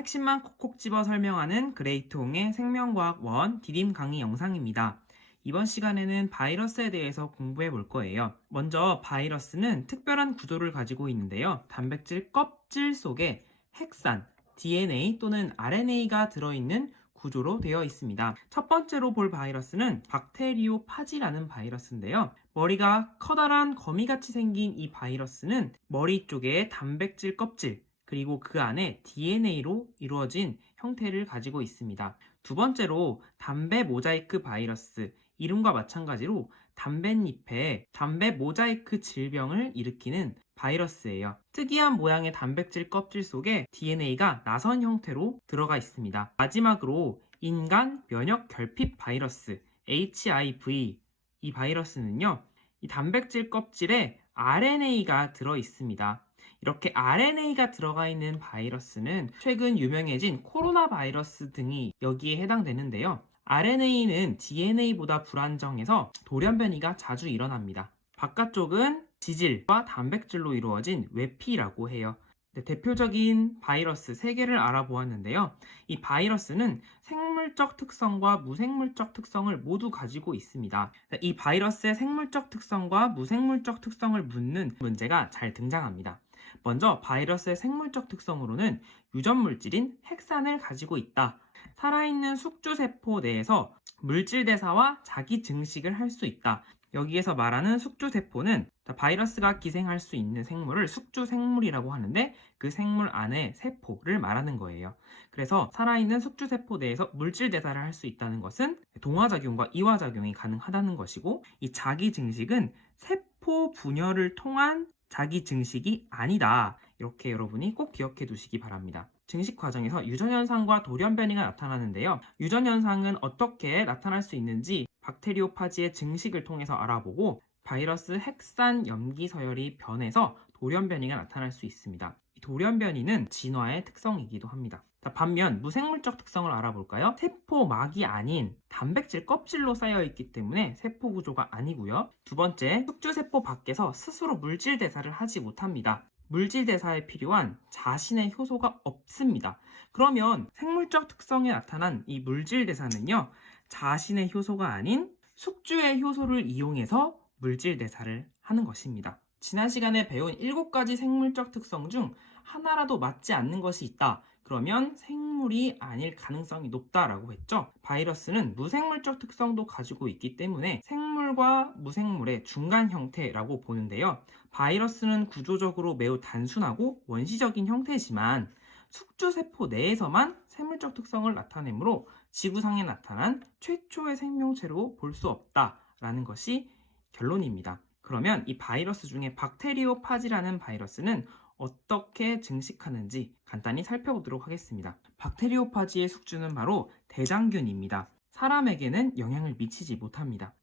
핵심만 콕콕 집어 설명하는 그레이트 홍의 생명과학 1 디딤 강의 영상입니다. 이번 시간에는 바이러스에 대해서 공부해 볼 거예요. 먼저 바이러스는 특별한 구조를 가지고 있는데요. 단백질 껍질 속에 핵산, DNA 또는 RNA가 들어있는 구조로 되어 있습니다. 첫 번째로 볼 바이러스는 박테리오파지라는 바이러스인데요. 머리가 커다란 거미같이 생긴 이 바이러스는 머리 쪽에 단백질 껍질, 그리고 그 안에 DNA로 이루어진 형태를 가지고 있습니다. 두 번째로 담배 모자이크 바이러스, 이름과 마찬가지로 담뱃잎에 담배 모자이크 질병을 일으키는 바이러스예요. 특이한 모양의 단백질 껍질 속에 DNA가 나선 형태로 들어가 있습니다. 마지막으로 인간 면역 결핍 바이러스, HIV, 이 바이러스는요, 이 단백질 껍질에 RNA가 들어 있습니다. 이렇게 RNA가 들어가 있는 바이러스는 최근 유명해진 코로나 바이러스 등이 여기에 해당되는데요. RNA는 DNA보다 불안정해서 돌연변이가 자주 일어납니다. 바깥쪽은 지질과 단백질로 이루어진 외피라고 해요. 대표적인 바이러스 3개를 알아보았는데요. 이 바이러스는 생물적 특성과 무생물적 특성을 모두 가지고 있습니다. 이 바이러스의 생물적 특성과 무생물적 특성을 묻는 문제가 잘 등장합니다. 먼저 바이러스의 생물적 특성으로는 유전물질인 핵산을 가지고 있다. 살아있는 숙주세포 내에서 물질 대사와 자기 증식을 할 수 있다. 여기에서 말하는 숙주세포는 바이러스가 기생할 수 있는 생물을 숙주생물이라고 하는데, 그 생물 안에 세포를 말하는 거예요. 그래서 살아있는 숙주세포 내에서 물질 대사를 할 수 있다는 것은 동화작용과 이화작용이 가능하다는 것이고, 이 자기 증식은 세포 분열을 통한 자기 증식이 아니다. 이렇게 여러분이 꼭 기억해 두시기 바랍니다. 증식 과정에서 유전현상과 돌연변이가 나타나는데요. 유전현상은 어떻게 나타날 수 있는지 박테리오파지의 증식을 통해서 알아보고, 바이러스 핵산 염기 서열이 변해서 돌연변이가 나타날 수 있습니다. 이 돌연변이는 진화의 특성이기도 합니다. 반면 무생물적 특성을 알아볼까요? 세포막이 아닌 단백질 껍질로 쌓여있기 때문에 세포 구조가 아니고요. 두 번째, 숙주세포 밖에서 스스로 물질 대사를 하지 못합니다. 물질 대사에 필요한 자신의 효소가 없습니다. 그러면 생물적 특성에 나타난 이 물질 대사는요, 자신의 효소가 아닌 숙주의 효소를 이용해서 물질 대사를 하는 것입니다. 지난 시간에 배운 7가지 생물적 특성 중 하나라도 맞지 않는 것이 있다. 그러면 생물이 아닐 가능성이 높다라고 했죠. 바이러스는 무생물적 특성도 가지고 있기 때문에 생물과 무생물의 중간 형태라고 보는데요. 바이러스는 구조적으로 매우 단순하고 원시적인 형태지만 숙주세포 내에서만 생물적 특성을 나타내므로 지구상에 나타난 최초의 생명체로 볼 수 없다라는 것이 결론입니다. 그러면 이 바이러스 중에 박테리오파지라는 바이러스는 어떻게 증식하는지 간단히 살펴보도록 하겠습니다. 박테리오파지의 숙주는 바로 대장균입니다. 사람에게는 영향을 미치지 못합니다.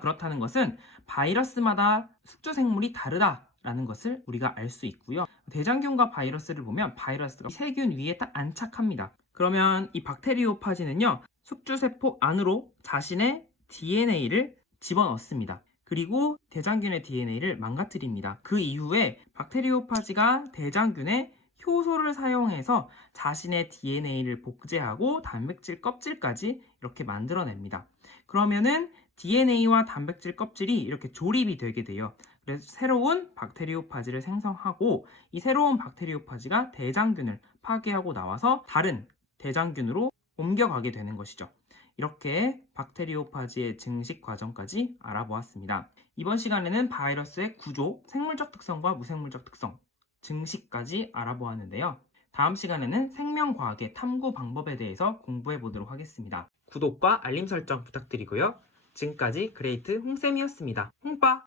그렇다는 것은 바이러스마다 숙주 생물이 다르다라는 것을 우리가 알 수 있고요. 대장균과 바이러스를 보면 바이러스가 세균 위에 딱 안착합니다. 그러면 이 박테리오파지는요, 숙주세포 안으로 자신의 DNA를 집어넣습니다. 그리고 대장균의 DNA를 망가뜨립니다. 그 이후에 박테리오파지가 대장균의 효소를 사용해서 자신의 DNA를 복제하고 단백질 껍질까지 이렇게 만들어냅니다. 그러면은 DNA와 단백질 껍질이 이렇게 조립이 되게 돼요. 그래서 새로운 박테리오파지를 생성하고, 이 새로운 박테리오파지가 대장균을 파괴하고 나와서 다른 대장균으로 옮겨가게 되는 것이죠. 이렇게 박테리오파지의 증식 과정까지 알아보았습니다. 이번 시간에는 바이러스의 구조, 생물적 특성과 무생물적 특성, 증식까지 알아보았는데요. 다음 시간에는 생명과학의 탐구 방법에 대해서 공부해 보도록 하겠습니다. 구독과 알림 설정 부탁드리고요. 지금까지 그레이트 홍쌤이었습니다. 홍빠!